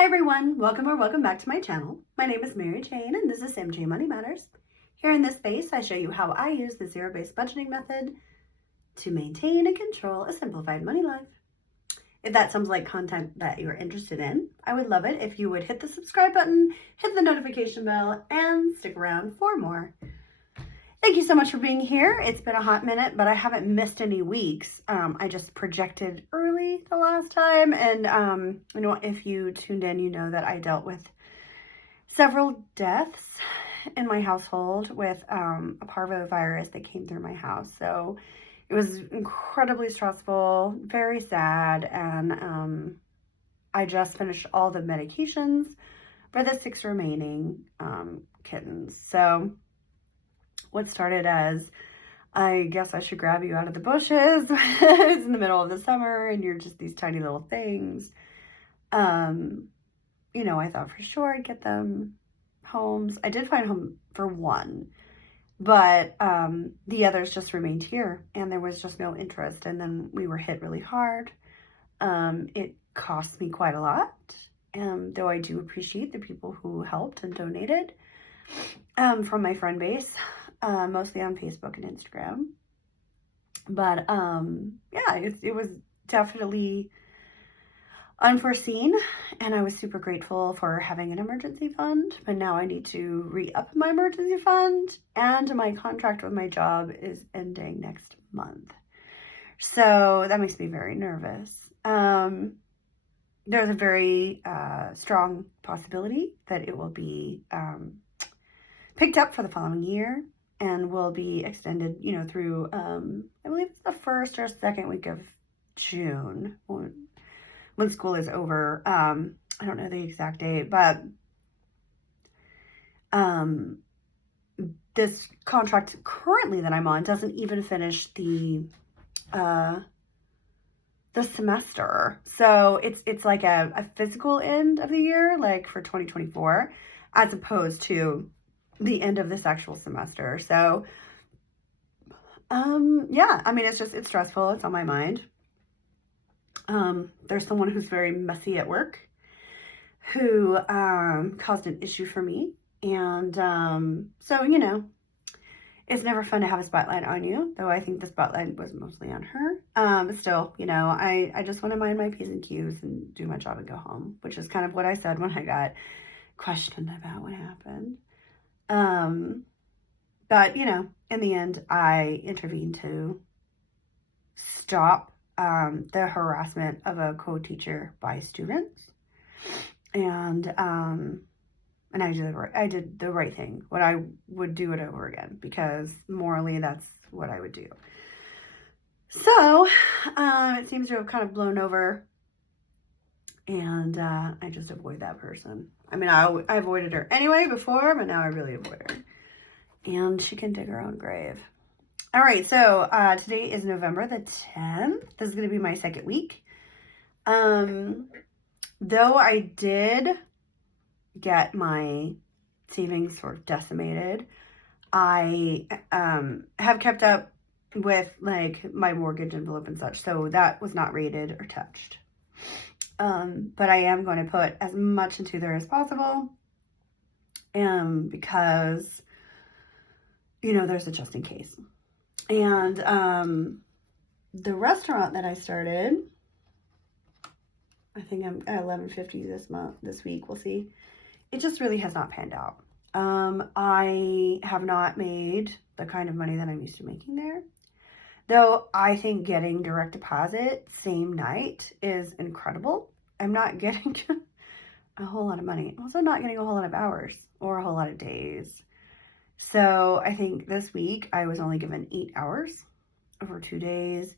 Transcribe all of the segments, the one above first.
Hi everyone, welcome or welcome back to my channel. My name is Mary Jane and this is MJ Money Matters. Here in this space, I show you how I use the zero-based budgeting method to maintain and control a simplified money life. If that sounds like content that you're interested in, I would love it if you would hit the subscribe button, hit the notification bell, and stick around for more. Thank you so much for being here. It's been a hot minute, but I haven't missed any weeks. I just projected early the last time, and you know, if you tuned in, you know that I dealt with several deaths in my household with a parvo virus that came through my house. So it was incredibly stressful, very sad, and I just finished all the medications for the 6 remaining kittens. So what started as, I guess I should grab you out of the bushes. It's in the middle of the summer and you're just these tiny little things. You know, I thought for sure I'd get them homes. I did find a home for one, but the others just remained here and there was just no interest. And then we were hit really hard. It cost me quite a lot, though I do appreciate the people who helped and donated from my friend base. Mostly on Facebook and Instagram. But yeah, it was definitely unforeseen, and I was super grateful for having an emergency fund, but now I need to re-up my emergency fund, and my contract with my job is ending next month. So that makes me very nervous. There's a very strong possibility that it will be picked up for the following year and will be extended, you know, through, I believe it's the 1st or 2nd week of June when school is over. I don't know the exact date, but this contract currently that I'm on doesn't even finish the semester. So it's like a physical end of the year, like for 2024, as opposed to the end of this actual semester. So yeah, I mean, it's stressful. It's on my mind. There's someone who's very messy at work who caused an issue for me, and so, you know, it's never fun to have a spotlight on you, though I think the spotlight was mostly on her. But still, you know, I just want to mind my P's and Q's and do my job and go home, which is kind of what I said when I got questioned about what happened. But, you know, in the end, I intervened to stop the harassment of a co-teacher by students. And I did the right thing. What I would do it over again, because morally that's what I would do. So it seems to have kind of blown over, and I just avoid that person. I mean, I avoided her anyway before, but now I really avoid her. And she can dig her own grave. All right, so today is November the 10th. This is going to be my 2nd week. Though I did get my savings sort of decimated, I have kept up with like my mortgage envelope and such. So that was not raided or touched. But I am going to put as much into there as possible, because, you know, there's a just in case. And the restaurant that I started, I think I'm at $11.50 this week. We'll see. It just really has not panned out. I have not made the kind of money that I'm used to making there. Though I think getting direct deposit same night is incredible. I'm not getting a whole lot of money. I'm also not getting a whole lot of hours or a whole lot of days. So I think this week I was only given 8 hours over 2 days.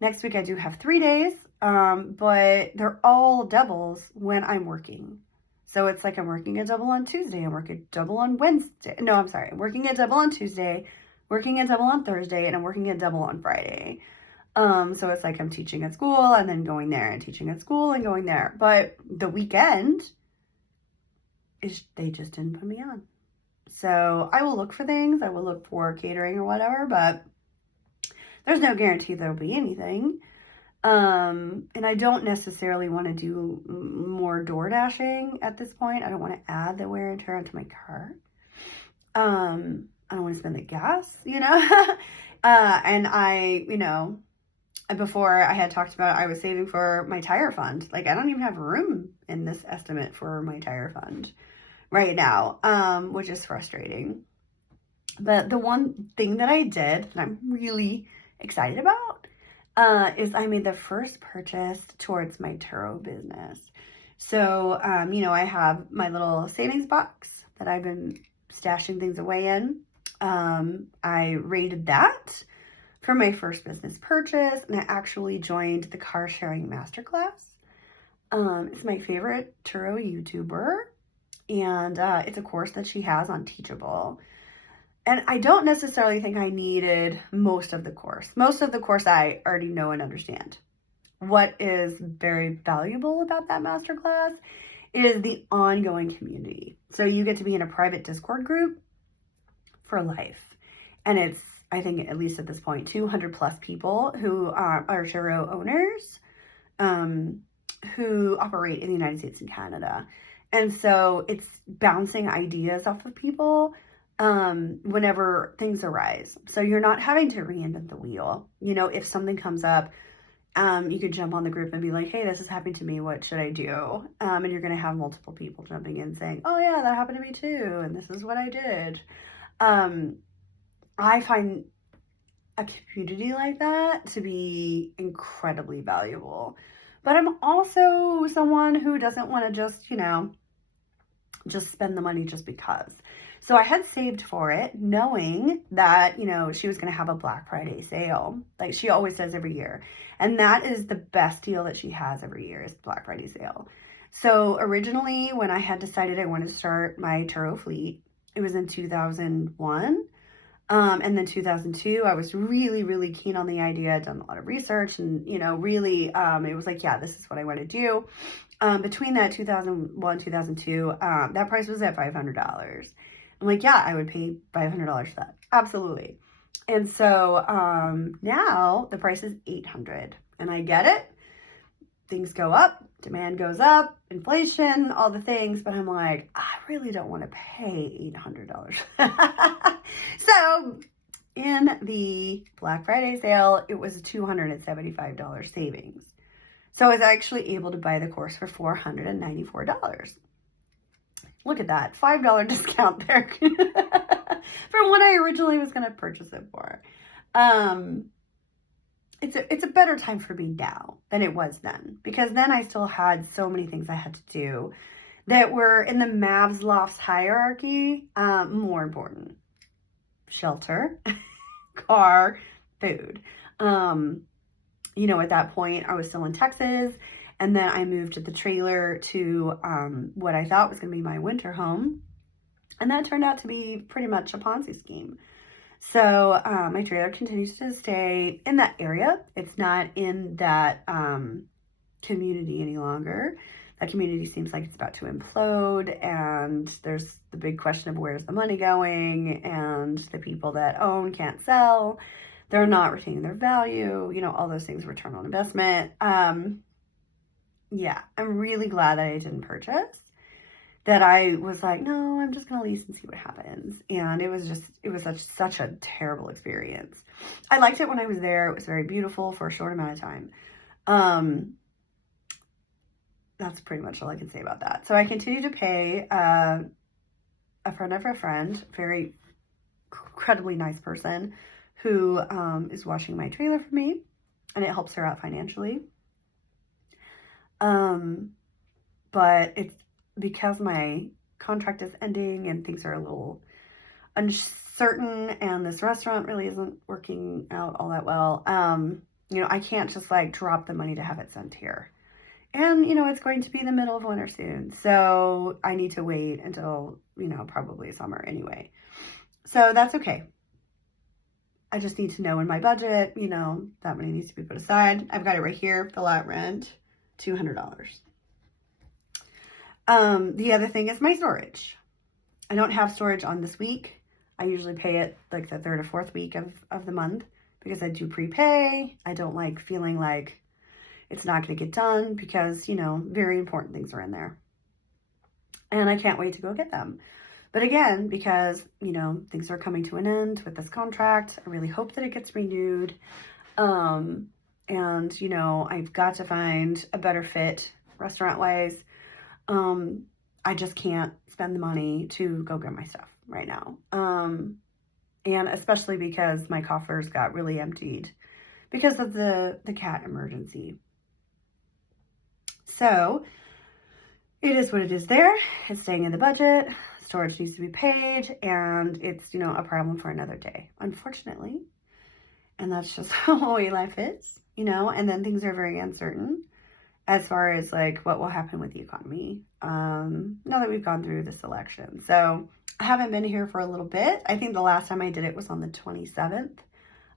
Next week I do have 3 days, but they're all doubles when I'm working. So it's like I'm working a double on Tuesday, I'm working a double on Wednesday. No, I'm sorry. I'm working a double on Tuesday, working a double on Thursday, and I'm working a double on Friday. So it's like I'm teaching at school and then going there, and teaching at school and going there. But the weekend, they just didn't put me on. So I will look for things. I will look for catering or whatever, but there's no guarantee there'll be anything. And I don't necessarily want to do more door dashing at this point. I don't want to add the wear and tear onto my car. I don't want to spend the gas, and before I had talked about I was saving for my tire fund. Like, I don't even have room in this estimate for my tire fund right now, which is frustrating. But the one thing that I did that I'm really excited about is I made the first purchase towards my Turo business. So, I have my little savings box that I've been stashing things away in. I rated that for my first business purchase, and I actually joined the car sharing masterclass. It's my favorite Turo YouTuber, and it's a course that she has on Teachable. And I don't necessarily think I needed most of the course. Most of the course I already know and understand. What is very valuable about that masterclass is the ongoing community. So you get to be in a private Discord group for life. And it's, I think, at least at this point, 200 plus people who are Turo owners who operate in the United States and Canada. And so it's bouncing ideas off of people whenever things arise. So you're not having to reinvent the wheel. If something comes up, you could jump on the group and be like, hey, this is happening to me. What should I do? And you're going to have multiple people jumping in saying, oh yeah, that happened to me too. And this is what I did. I find a community like that to be incredibly valuable. But I'm also someone who doesn't want to just spend the money just because. So I had saved for it, knowing that, she was going to have a Black Friday sale, like she always does every year. And that is the best deal that she has every year, is Black Friday sale. So originally, when I had decided I wanted to start my Turo fleet, it was in 2001. And then 2002, I was really, really keen on the idea. I'd done a lot of research and, really, it was like, yeah, this is what I want to do. Between that 2001, 2002, that price was at $500. I'm like, yeah, I would pay $500 for that. Absolutely. And so now the price is $800, and I get it. Things go up, demand goes up, inflation, all the things, but I'm like, I really don't want to pay $800. So in the Black Friday sale, it was a $275 savings. So I was actually able to buy the course for $494. Look at that, $5 discount there from what I originally was going to purchase it for. It's a better time for me now than it was then, because then I still had so many things I had to do that were in the Maslow's hierarchy more important. Shelter, car, food. At that point I was still in Texas. And then I moved the trailer to what I thought was going to be my winter home. And that turned out to be pretty much a Ponzi scheme. So my trailer continues to stay in that area. It's not in that community any longer. That community seems like it's about to implode. And there's the big question of where's the money going? And the people that own can't sell. They're not retaining their value. All those things, return on investment. Yeah, I'm really glad that I didn't purchase. That I was like, no, I'm just going to lease and see what happens. And it was such a terrible experience. I liked it when I was there. It was very beautiful for a short amount of time. That's pretty much all I can say about that. So I continue to pay a friend of a friend, very incredibly nice person, who is washing my trailer for me. And it helps her out financially. But it's because my contract is ending and things are a little uncertain and this restaurant really isn't working out all that well. I can't just like drop the money to have it sent here. And, it's going to be the middle of winter soon. So I need to wait until, probably summer anyway. So that's okay. I just need to know in my budget, that money needs to be put aside. I've got it right here, the lot rent. $200. The other thing is my storage. I don't have storage on this week. I usually pay it like the third or fourth week of the month because I do prepay. I don't like feeling like It's not going to get done because, you know, very important things are in there. And I can't wait to go get them. But again, because, you know, things are coming to an end with this contract, I really hope that it gets renewed. And, you know, I've got to find a better fit restaurant-wise. I just can't spend the money to go get my stuff right now. And especially because my coffers got really emptied because of the cat emergency. So it is what it is there. It's staying in the budget. Storage needs to be paid, and it's, you know, a problem for another day, unfortunately. And that's just how the way life is, you know, and then things are very uncertain as far as like what will happen with the economy now that we've gone through this election. So I haven't been here for a little bit. I think the last time I did it was on the 27th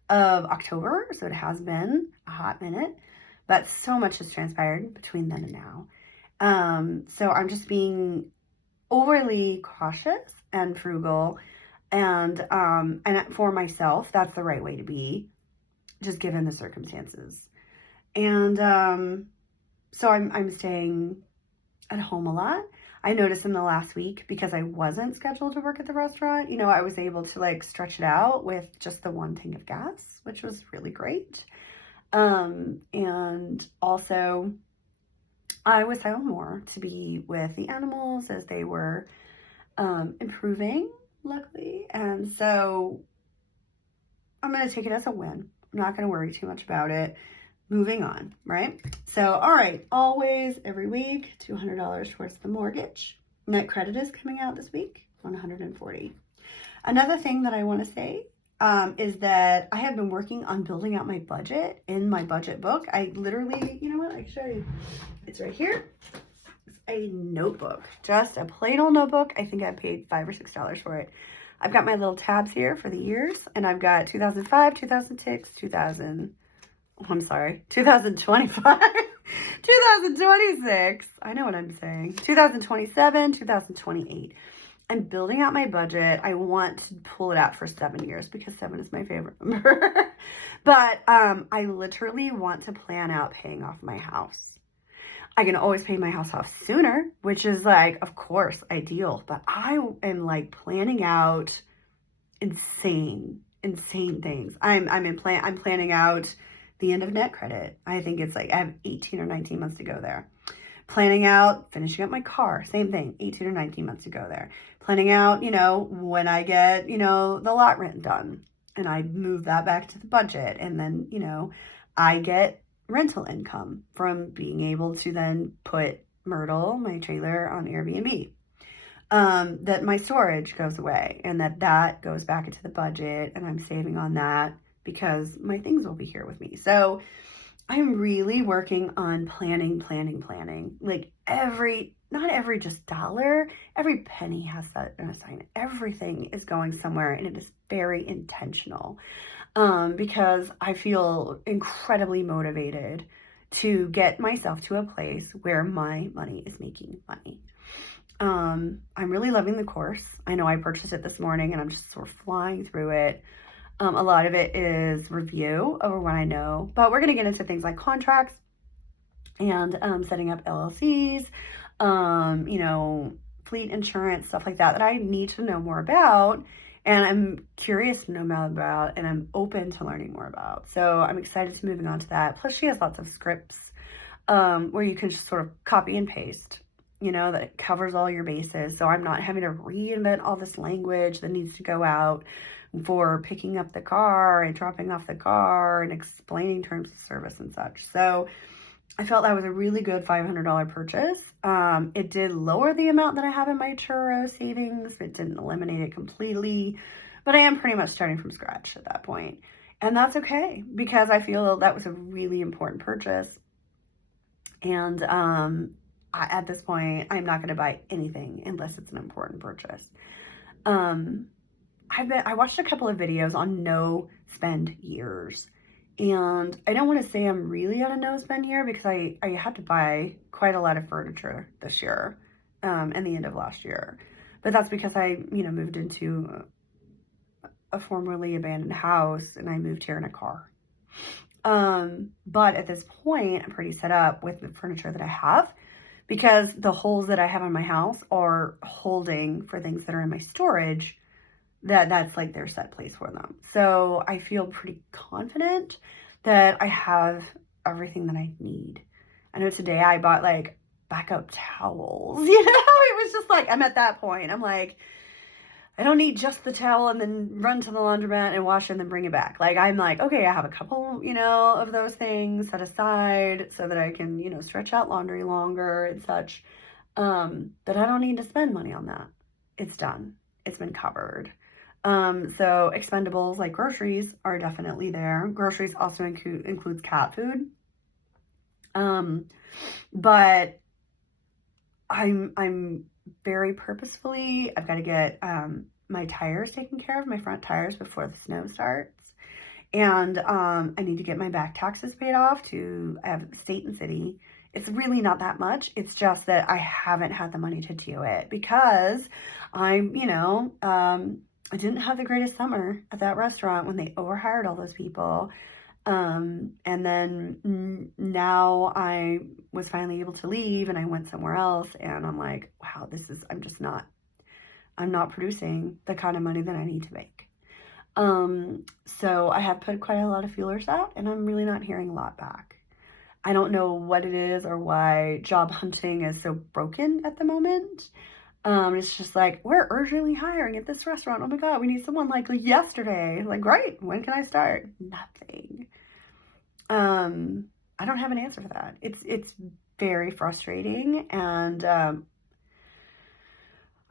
of October, so it has been a hot minute, but so much has transpired between then and now. So I'm just being overly cautious and frugal, and for myself, that's the right way to be, just given the circumstances. And so I'm staying at home a lot. I noticed in the last week, because I wasn't scheduled to work at the restaurant, you know, I was able to like stretch it out with just the one tank of gas, which was really great. And also I was home more to be with the animals as they were improving, luckily. And so I'm going to take it as a win. I'm not going to worry too much about it. Moving on, right? So, all right, always, every week, $200 towards the mortgage. Net credit is coming out this week, $140. Another thing that I want to say is that I have been working on building out my budget in my budget book. I literally, you know what, I can show you. It's right here. It's a notebook, just a plain old notebook. I think I paid $5 or $6 for it. I've got my little tabs here for the years, and I've got 2005, 2006, 2025, 2026. I know what I'm saying. 2027, 2028. And building out my budget, I want to pull it out for 7 years because 7 is my favorite number. But I literally want to plan out paying off my house. I can always pay my house off sooner, which is like, of course, ideal. But I am like planning out insane things. I'm planning out the end of net credit. I think it's like I have 18 or 19 months to go there. Planning out finishing up my car, same thing, 18 or 19 months to go there. Planning out, you know, when I get, you know, the lot rent done and I move that back to the budget, and then, you know, I get rental income from being able to then put Myrtle, my trailer, on Airbnb. That my storage goes away and that goes back into the budget, and I'm saving on that because my things will be here with me. So I'm really working on planning. Like not every just dollar, every penny has that an assignment. Everything is going somewhere, and it is very intentional. Because I feel incredibly motivated to get myself to a place where my money is making money. I'm really loving the course. I know I purchased it this morning and I'm just sort of flying through it. A lot of it is review over what I know, but we're going to get into things like contracts and setting up LLCs, you know, fleet insurance, stuff like that I need to know more about, and I'm curious to know more about, and I'm open to learning more about. So I'm excited to moving on to that. Plus she has lots of scripts where you can just sort of copy and paste, you know, that covers all your bases. So I'm not having to reinvent all this language that needs to go out for picking up the car and dropping off the car and explaining terms of service and such. So I felt that was a really good $500 purchase. It did lower the amount that I have in my churro savings. It didn't eliminate it completely, but I am pretty much starting from scratch at that point. And that's okay, because I feel that was a really important purchase. And at this point, I'm not going to buy anything unless it's an important purchase. I watched a couple of videos on no spend years, and I don't want to say I'm really on a no spend year because I had to buy quite a lot of furniture this year, and the end of last year. But that's because I, you know, moved into a formerly abandoned house, and I moved here in a car. But at this point, I'm pretty set up with the furniture that I have because the holes that I have in my house are holding for things that are in my storage that's like their set place for them. So I feel pretty confident that I have everything that I need. I know today I bought like backup towels, you know, it was just like, I'm at that point. I'm like, I don't need just the towel and then run to the laundromat and wash it and then bring it back. Like, I'm like, okay, I have a couple, you know, of those things set aside so that I can, you know, stretch out laundry longer and such. But I don't need to spend money on that. It's done. It's been covered. So expendables like groceries are definitely there. Groceries also includes cat food. But I'm very purposefully, I've got to get my tires taken care of, my front tires, before the snow starts. And I need to get my back taxes paid off to have state and city. It's really not that much. It's just that I haven't had the money to do it because I'm, you know, I didn't have the greatest summer at that restaurant when they overhired all those people. And then now I was finally able to leave and I went somewhere else and I'm like, wow, I'm not producing the kind of money that I need to make. So I have put quite a lot of feelers out and I'm really not hearing a lot back. I don't know what it is or why job hunting is so broken at the moment. It's just like, we're urgently hiring at this restaurant. Oh my God, we need someone like yesterday. Like, great, when can I start? Nothing. I don't have an answer for that. It's very frustrating and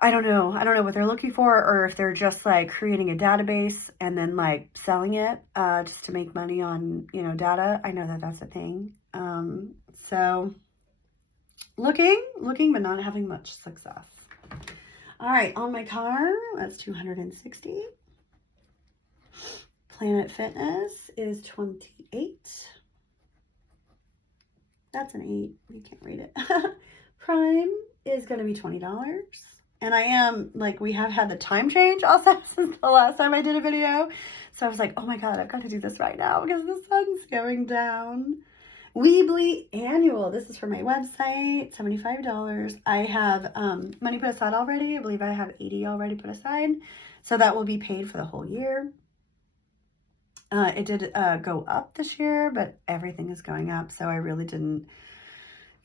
I don't know what they're looking for or if they're just like creating a database and then like selling it just to make money on, you know, data. I know that that's a thing. So looking, but not having much success. All right, on my car, that's 260. Planet Fitness is 28. That's an 8. You can't read it. Prime is going to be $20. And I am, like, we have had the time change also since the last time I did a video. So I was like, oh my God, I've got to do this right now because the sun's going down. Weebly Annual. This is for my website, $75. I have money put aside already. I believe I have 80 already put aside. So that will be paid for the whole year. It did go up this year, but everything is going up. So I really didn't,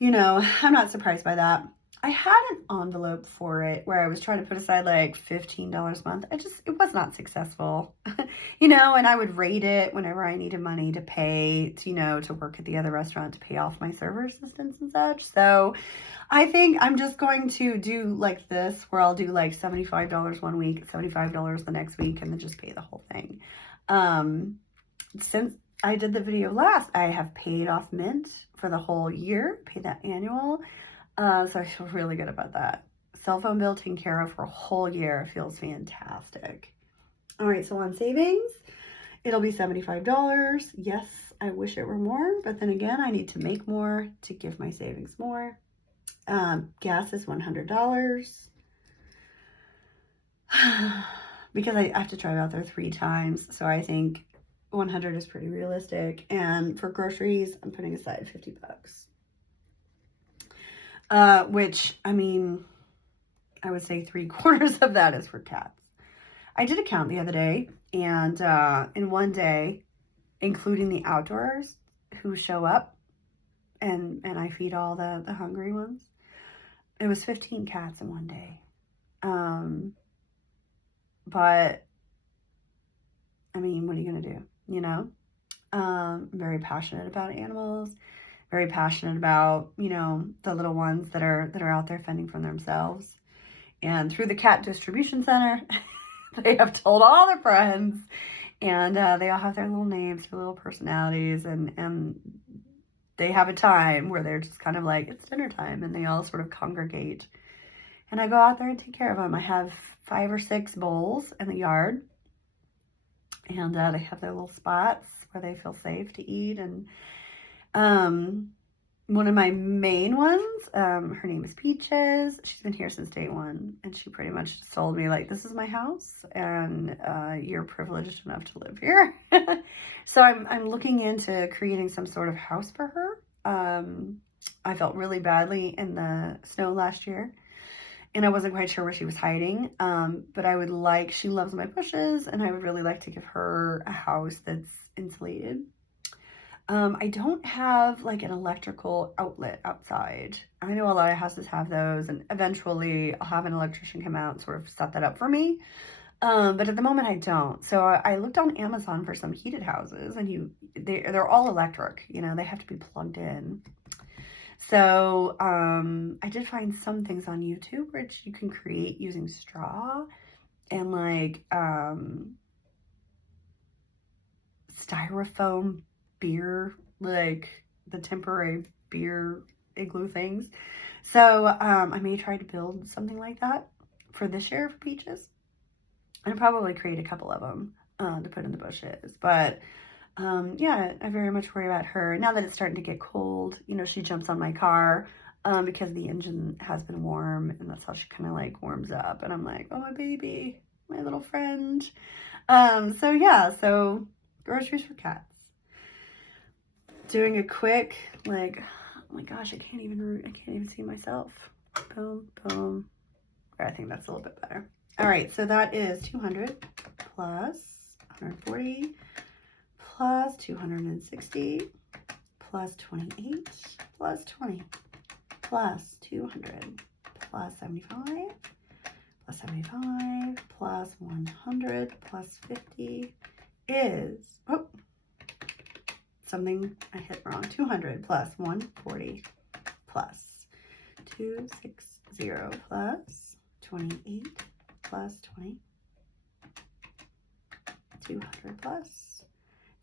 you know, I'm not surprised by that. I had an envelope for it where I was trying to put aside like $15 a month. It was not successful, you know, and I would rate it whenever I needed money to pay, to, you know, to work at the other restaurant to pay off my server assistants and such. So I think I'm just going to do like this, where I'll do like $75 one week, $75 the next week, and then just pay the whole thing. Since I did the video last, I have paid off Mint for the whole year, paid that annual. So I feel really good about that. Cell phone bill taken care of for a whole year feels fantastic. All right, so on savings, it'll be $75. Yes, I wish it were more, but then again, I need to make more to give my savings more. Gas is $100 because I have to drive out there 3 times. So I think 100 is pretty realistic. And for groceries, I'm putting aside $50. Which, I mean, I would say 3/4 of that is for cats. I did a count the other day, and in one day, including the outdoors who show up, and I feed all the hungry ones, it was 15 cats in one day. But, I mean, what are you going to do, you know? I'm very passionate about animals. Very passionate about, you know, the little ones that are out there fending for themselves. And through the cat distribution center, they have told all their friends, and they all have their little names, their little personalities, and they have a time where they're just kind of like, it's dinner time, and they all sort of congregate. And I go out there and take care of them. I have 5 or 6 bowls in the yard, and they have their little spots where they feel safe to eat, and one of my main ones, her name is Peaches. She's been here since day one, and she pretty much just told me, like, this is my house, and you're privileged enough to live here. So I'm looking into creating some sort of house for her. I felt really badly in the snow last year, and I wasn't quite sure where she was hiding. But she loves my bushes, and I would really like to give her a house that's insulated. I don't have like an electrical outlet outside. I know a lot of houses have those, and eventually I'll have an electrician come out and sort of set that up for me. But at the moment I don't. So I looked on Amazon for some heated houses, and they're all electric, you know, they have to be plugged in. So I did find some things on YouTube which you can create using straw and like styrofoam beer, like the temporary beer igloo things. So I may try to build something like that for this year for Peaches. And probably create a couple of them to put in the bushes. But yeah, I very much worry about her. Now that it's starting to get cold, you know, she jumps on my car because the engine has been warm, and that's how she kind of like warms up. And I'm like, oh, my baby, my little friend. So yeah, so groceries for cats. Doing a quick, like, oh my gosh, I can't even see myself. Boom, boom. I think that's a little bit better. All right, so that is 200 plus 140 plus 260 plus 28 plus 20 plus 200 plus 75 plus 75 plus 100 plus 50 is, oh, something I hit wrong. 200 plus 140 plus 260 plus 28 plus 20, 200 plus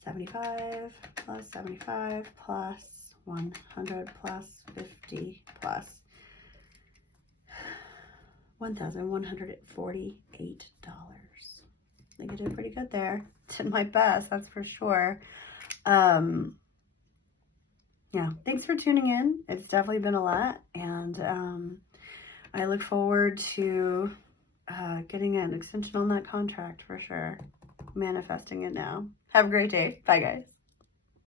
75 plus 75 plus 100 plus 50 plus $1,148. I think I did pretty good there. Did my best, that's for sure. Yeah, thanks for tuning in. It's definitely been a lot, and I look forward to getting an extension on that contract for sure. Manifesting it now. Have a great day. Bye, guys.